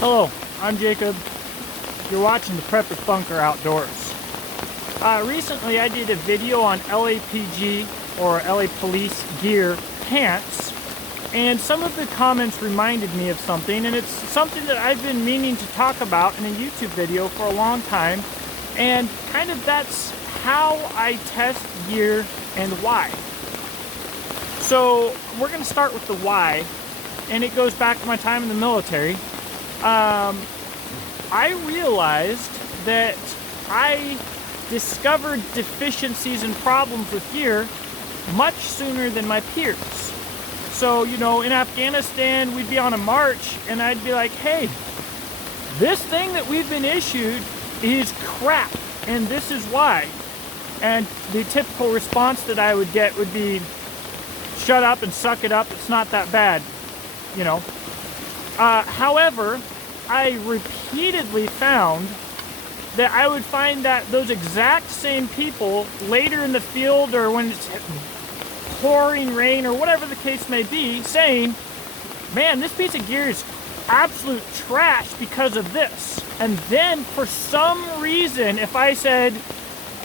Hello, I'm Jacob. You're watching the Prepper's Bunker Outdoors. Recently I did a video on LAPG, or LA Police Gear pants, and some of the comments reminded me of something, and it's something that I've been meaning to talk about in a YouTube video for a long time, and kind of that's how I test gear and why. So we're going to start with the why, and it goes back to my time in the military. I realized that I discovered deficiencies and problems with gear much sooner than my peers. So, you know, in Afghanistan, we'd be on a march and I'd be like, hey, this thing that we've been issued is crap, and this is why. And the typical response that I would get would be, shut up and suck it up, it's not that bad, you know. However, I repeatedly found that I would find that those exact same people later in the field, or when it's pouring rain or whatever the case may be, saying, man, this piece of gear is absolute trash because of this. And then for some reason, if I said,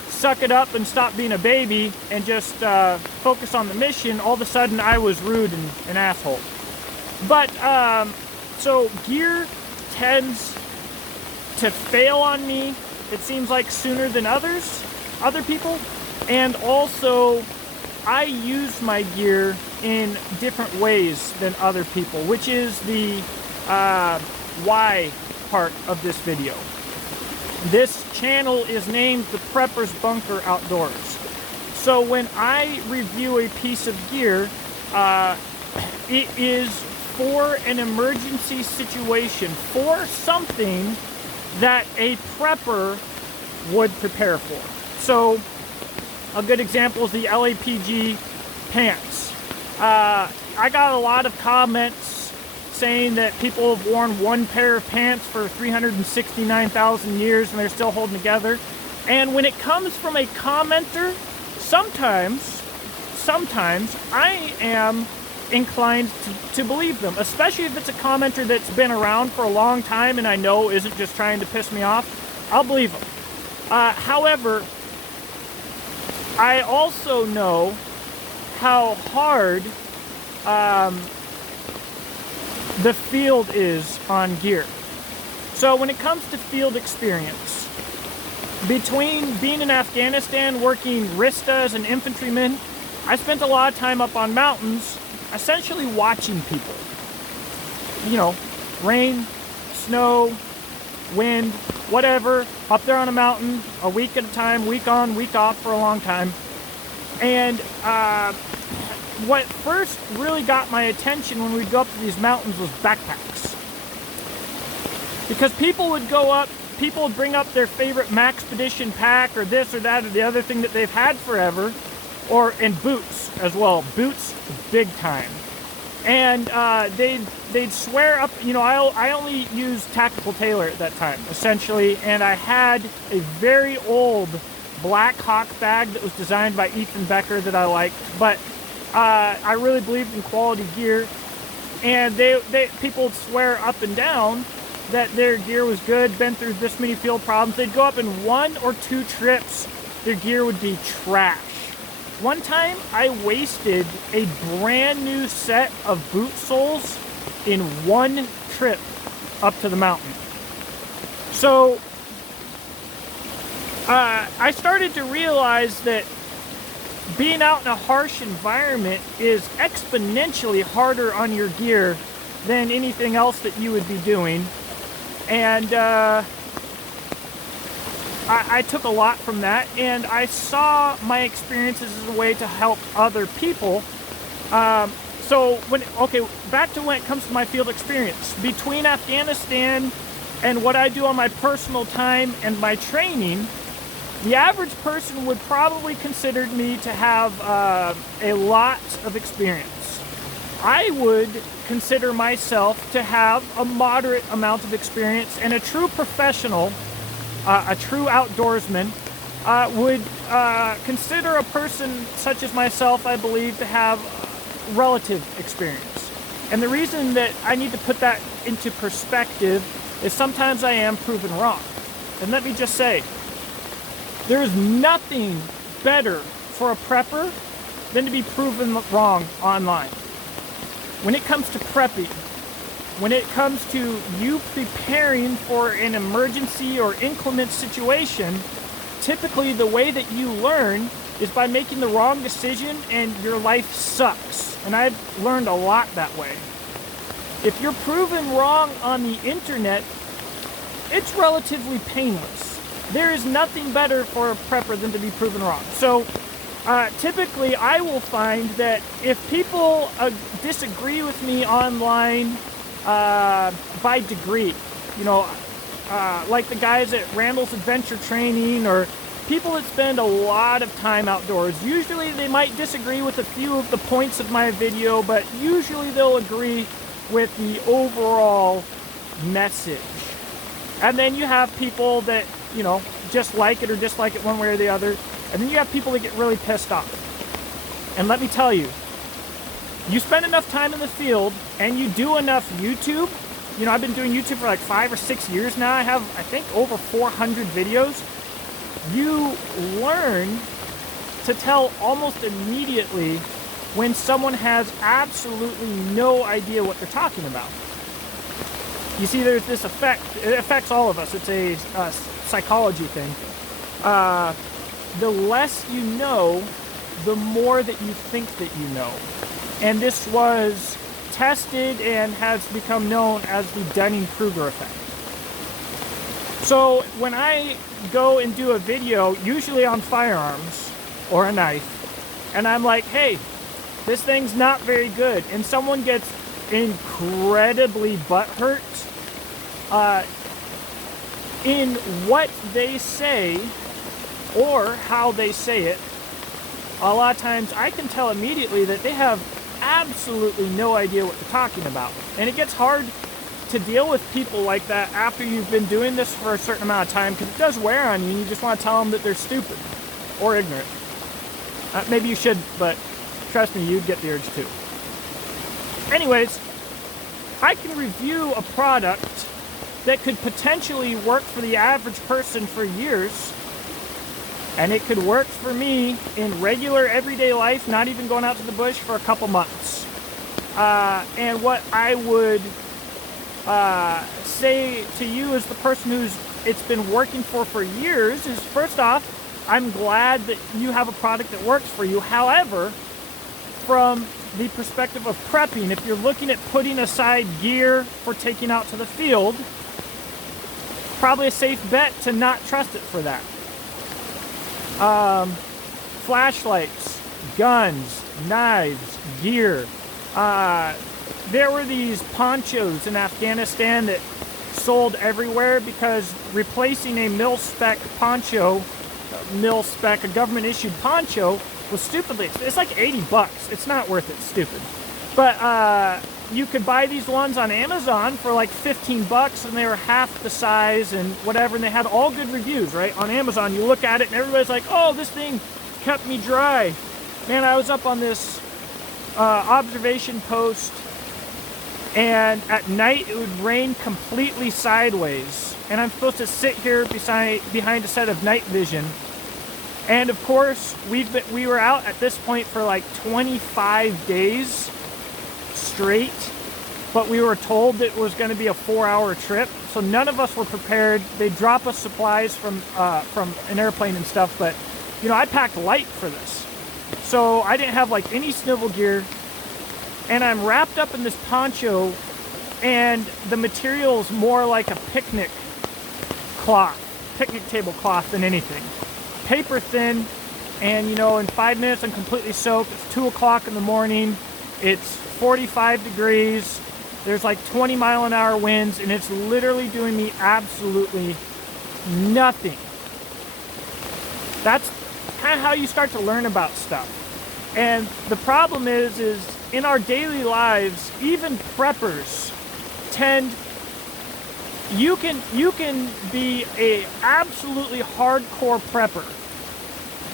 suck it up and stop being a baby and just focus on the mission, all of a sudden I was rude and an asshole. But so gear tends to fail on me, it seems like, sooner than other people, and also I use my gear in different ways than other people, which is the why part of this video. This channel is named the Prepper's Bunker Outdoors. So when I review a piece of gear, it is for an emergency situation, for something that a prepper would prepare for. So a good example is the LAPG pants. I got a lot of comments saying that people have worn one pair of pants for 369,000 years and they're still holding together. And when it comes from a commenter, sometimes I am inclined to believe them, especially if it's a commenter that's been around for a long time and I know isn't just trying to piss me off. I'll believe them. However, I also know how hard the field is on gear. So when it comes to field experience, between being in Afghanistan working RISTA as an infantryman, I spent a lot of time up on mountains essentially watching people. You know, rain, snow, wind, whatever, up there on a mountain, a week at a time, week on, week off for a long time. And what first really got my attention when we'd go up to these mountains was backpacks. Because people would go up, people would bring up their favorite Maxpedition pack or this or that or the other thing that they've had forever, and boots as well. Boots, big time. And they'd swear up, you know, I only used Tactical Tailor at that time, essentially, and I had a very old Black Hawk bag that was designed by Ethan Becker that I liked, but I really believed in quality gear, and people would swear up and down that their gear was good, been through this many field problems. They'd go up in 1 or 2 trips, their gear would be trash. One time, I wasted a brand new set of boot soles in 1 trip up to the mountain. So, I started to realize that being out in a harsh environment is exponentially harder on your gear than anything else that you would be doing. And I took a lot from that, and I saw my experiences as a way to help other people. So back to when it comes to my field experience. Between Afghanistan and what I do on my personal time and my training, the average person would probably consider me to have a lot of experience. I would consider myself to have a moderate amount of experience, and a true professional, a true outdoorsman, would consider a person such as myself, I believe, to have relative experience. And the reason that I need to put that into perspective is sometimes I am proven wrong. And let me just say, there is nothing better for a prepper than to be proven wrong online. When it comes to prepping, when it comes to you preparing for an emergency or inclement situation, typically the way that you learn is by making the wrong decision and your life sucks. And I've learned a lot that way. If you're proven wrong on the internet, it's relatively painless. There is nothing better for a prepper than to be proven wrong. So typically I will find that if people disagree with me online by degree, you know, like the guys at Randall's Adventure Training or people that spend a lot of time outdoors, usually they might disagree with a few of the points of my video, but usually they'll agree with the overall message. And then you have people that, you know, just like it or dislike it one way or the other. And then you have people that get really pissed off. And let me tell you, you spend enough time in the field and you do enough YouTube. You know, I've been doing YouTube for like 5 or 6 years now. I have, I think, over 400 videos. You learn to tell almost immediately when someone has absolutely no idea what they're talking about. You see, there's this effect. It affects all of us. It's a psychology thing. The less you know, the more that you think that you know. And this was tested and has become known as the Dunning-Kruger effect. So when I go and do a video, usually on firearms or a knife, and I'm like, hey, this thing's not very good, and someone gets incredibly butthurt in what they say or how they say it, a lot of times I can tell immediately that they have absolutely no idea what they're talking about. And it gets hard to deal with people like that after you've been doing this for a certain amount of time, because it does wear on you and you just want to tell them that they're stupid or ignorant. Maybe you should, but trust me, you'd get the urge too. Anyways, I can review a product that could potentially work for the average person for years, and it could work for me in regular everyday life, not even going out to the bush, for a couple months. And what I would say to you as the person who's it's been working for years is, first off, I'm glad that you have a product that works for you. However, from the perspective of prepping, if you're looking at putting aside gear for taking out to the field, probably a safe bet to not trust it for that. Flashlights, guns, knives, gear. There were these ponchos in Afghanistan that sold everywhere because replacing a mil-spec poncho, a government-issued poncho, was stupidly expensive. It's like 80 bucks. It's not worth it. Stupid. But you could buy these ones on Amazon for like 15 bucks, and they were half the size and whatever, and they had all good reviews, right? On Amazon, you look at it, and everybody's like, oh, this thing kept me dry. Man, I was up on this observation post, and at night it would rain completely sideways, and I'm supposed to sit here behind a set of night vision. And of course, we were out at this point for like 25 days straight, but we were told that it was going to be a 4-hour trip, so none of us were prepared. They drop us supplies from an airplane and stuff, but you know, I packed light for this, so I didn't have like any snivel gear, and I'm wrapped up in this poncho, and the material is more like a picnic table cloth than anything. Paper thin, and you know, in 5 minutes I'm completely soaked. It's 2 o'clock in the morning, it's 45 degrees, there's like 20-mile-an-hour winds, and it's literally doing me absolutely nothing. That's kind of how you start to learn about stuff. And the problem is in our daily lives, even preppers tend, you can be a absolutely hardcore prepper,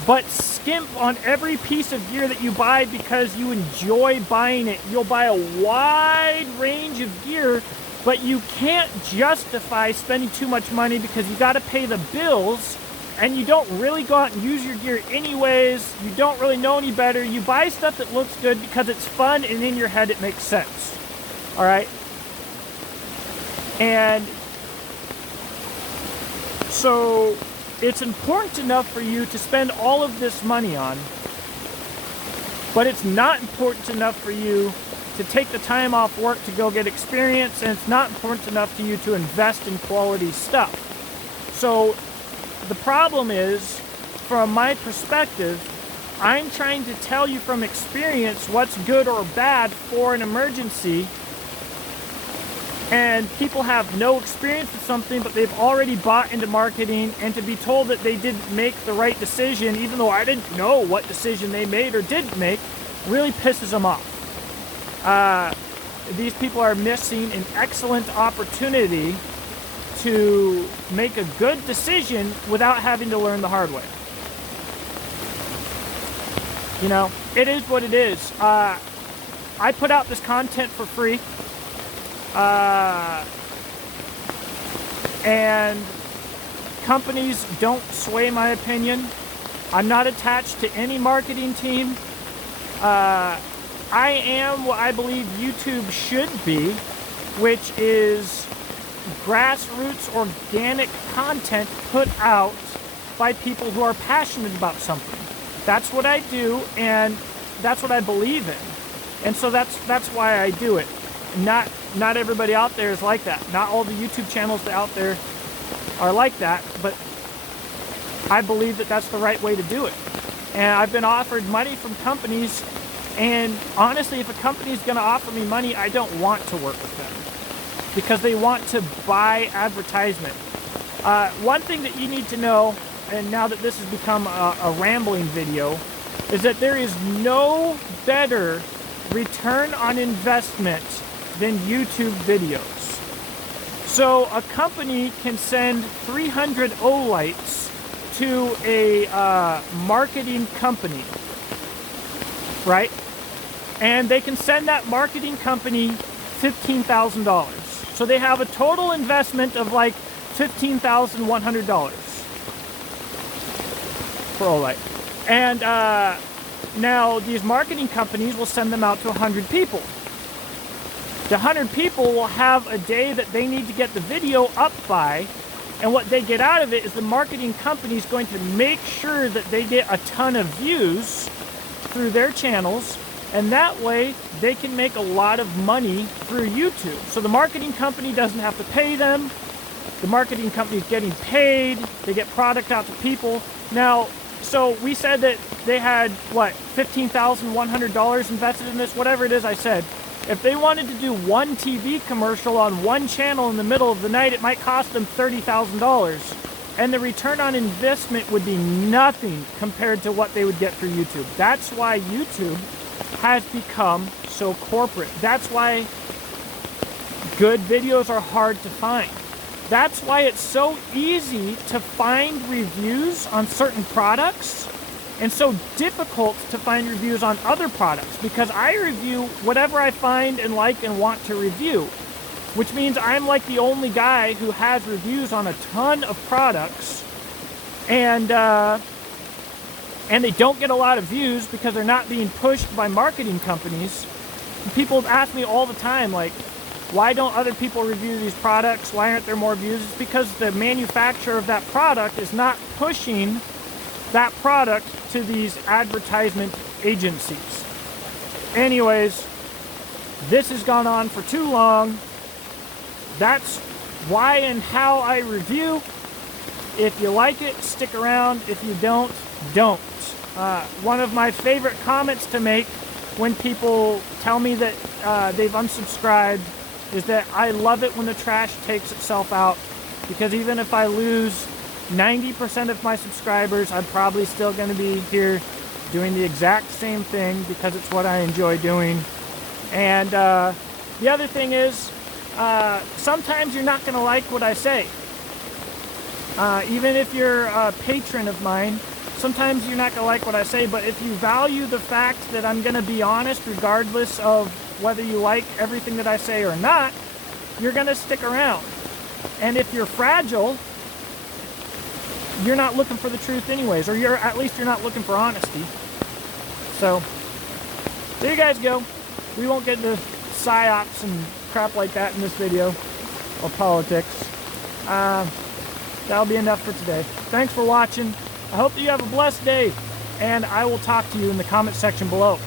but skimp on every piece of gear that you buy because you enjoy buying it. You'll buy a wide range of gear but you can't justify spending too much money because you got to pay the bills, and you don't really go out and use your gear anyways. You don't really know any better. You buy stuff that looks good because it's fun, and in your head it makes sense. All right? And so it's important enough for you to spend all of this money on, but it's not important enough for you to take the time off work to go get experience, and it's not important enough to you to invest in quality stuff. So the problem is, from my perspective, I'm trying to tell you from experience what's good or bad for an emergency, and people have no experience with something, but they've already bought into marketing, and to be told that they didn't make the right decision, even though I didn't know what decision they made or didn't make, really pisses them off. These people are missing an excellent opportunity to make a good decision without having to learn the hard way. You know, it is what it is. I put out this content for free. And companies don't sway my opinion. I'm not attached to any marketing team. I am what I believe YouTube should be, which is grassroots organic content put out by people who are passionate about something. That's what I do, and that's what I believe in. And so that's why I do it. Not everybody out there is like that. Not all the YouTube channels out there are like that, but I believe that that's the right way to do it. And I've been offered money from companies, and honestly, if a company is going to offer me money, I don't want to work with them because they want to buy advertisement. One thing that you need to know, and now that this has become a rambling video, is that there is no better return on investment than YouTube videos. So a company can send 300 Olights to a marketing company, right? And they can send that marketing company $15,000. So they have a total investment of like $15,100 for Olight. And now these marketing companies will send them out to 100 people. The 100 people will have a day that they need to get the video up by, and what they get out of it is the marketing company is going to make sure that they get a ton of views through their channels, and that way they can make a lot of money through YouTube. So the marketing company doesn't have to pay them. The marketing company is getting paid. They get product out to people. Now, so we said that they had, what, $15,100 invested in this, whatever it is I said. If they wanted to do one TV commercial on one channel in the middle of the night, it might cost them $30,000. And the return on investment would be nothing compared to what they would get through YouTube. That's why YouTube has become so corporate. That's why good videos are hard to find. That's why it's so easy to find reviews on certain products and so difficult to find reviews on other products, because I review whatever I find and like and want to review, which means I'm like the only guy who has reviews on a ton of products, and they don't get a lot of views because they're not being pushed by marketing companies. People ask me all the time, like, why don't other people review these products? Why aren't there more views? It's because the manufacturer of that product is not pushing that product to these advertisement agencies. Anyways, this has gone on for too long. That's why and how I review. If you like it, stick around. If you don't, don't. One of my favorite comments to make when people tell me that they've unsubscribed is that I love it when the trash takes itself out, because even if I lose 90% of my subscribers, I'm probably still going to be here doing the exact same thing because it's what I enjoy doing. And the other thing is, sometimes you're not going to like what I say. Even if you're a patron of mine, sometimes you're not going to like what I say, but if you value the fact that I'm going to be honest regardless of whether you like everything that I say or not, you're going to stick around. And if you're fragile, you're not looking for the truth anyways, or at least you're not looking for honesty. So there you guys go. We won't get into psyops and crap like that in this video, or politics. That'll be enough for today. Thanks for watching. I hope that you have a blessed day, and I will talk to you in the comment section below.